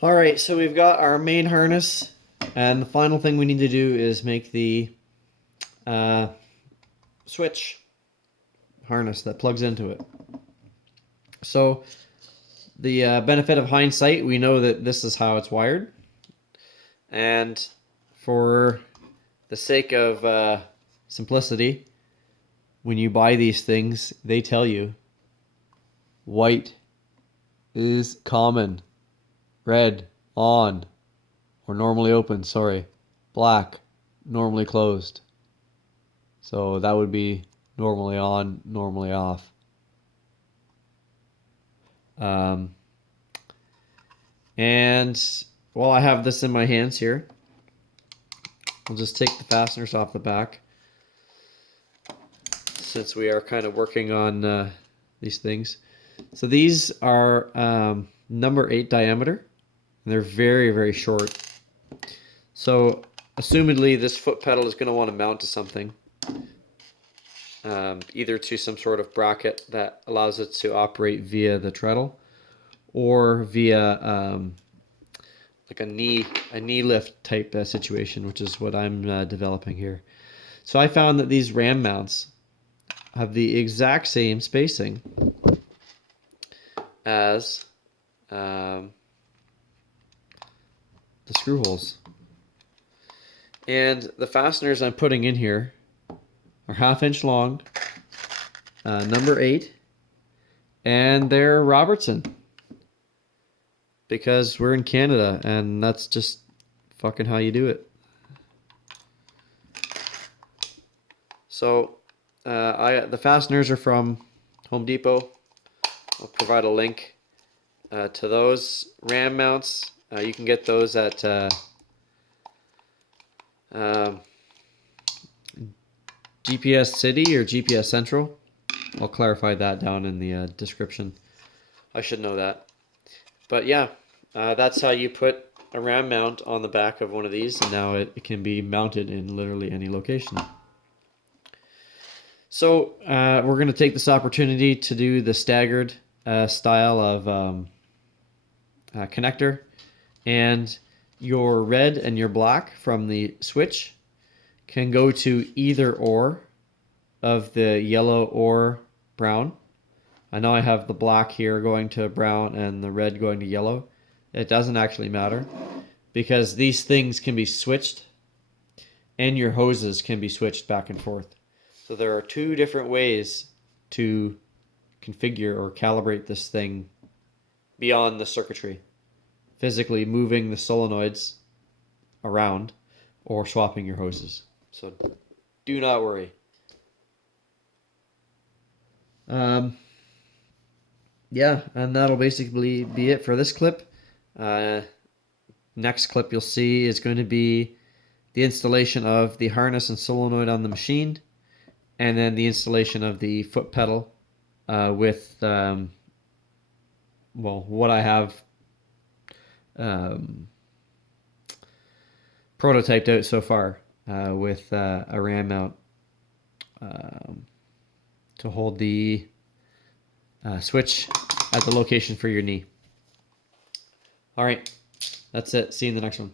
All right, so we've got our main harness, and the final thing we need to do is make the switch harness that plugs into it. So the benefit of hindsight, we know that this is how it's wired, and for the sake of simplicity, when you buy these things, they tell you white is common, red on, or normally open, sorry, black normally closed. So that would be normally on, normally off. And while I have this in my hands here, I'll just take the fasteners off the back, since we are kind of working on these things. So these are number 8 diameter, and they're very, very short. So assumedly this foot pedal is going to want to mount to something, either to some sort of bracket that allows it to operate via the treadle, or via like a knee lift type situation, which is what I'm developing here. So I found that these ram mounts have the exact same spacing as the screw holes. And the fasteners I'm putting in here are 1/2 inch long, number 8, and they're Robertson, because we're in Canada and that's just fucking how you do it. So the fasteners are from Home Depot. I'll provide a link to those ram mounts. You can get those at GPS City or GPS Central. I'll clarify that down in the description. I should know that. But yeah, that's how you put a ram mount on the back of one of these, and now it can be mounted in literally any location. So we're going to take this opportunity to do the staggered style of connector, and your red and your black from the switch can go to either or of the yellow or brown. I know I have the black here going to brown and the red going to yellow. It doesn't actually matter, because these things can be switched and your hoses can be switched back and forth. So there are 2 different ways to configure or calibrate this thing beyond the circuitry. Physically moving the solenoids around or swapping your hoses. So do not worry. Yeah, and that'll basically be it for this clip. Next clip you'll see is going to be the installation of the harness and solenoid on the machine, and then the installation of the foot pedal with, what I have prototyped out so far with a ram mount to hold the switch at the location for your knee. All right, that's it. See you in the next one.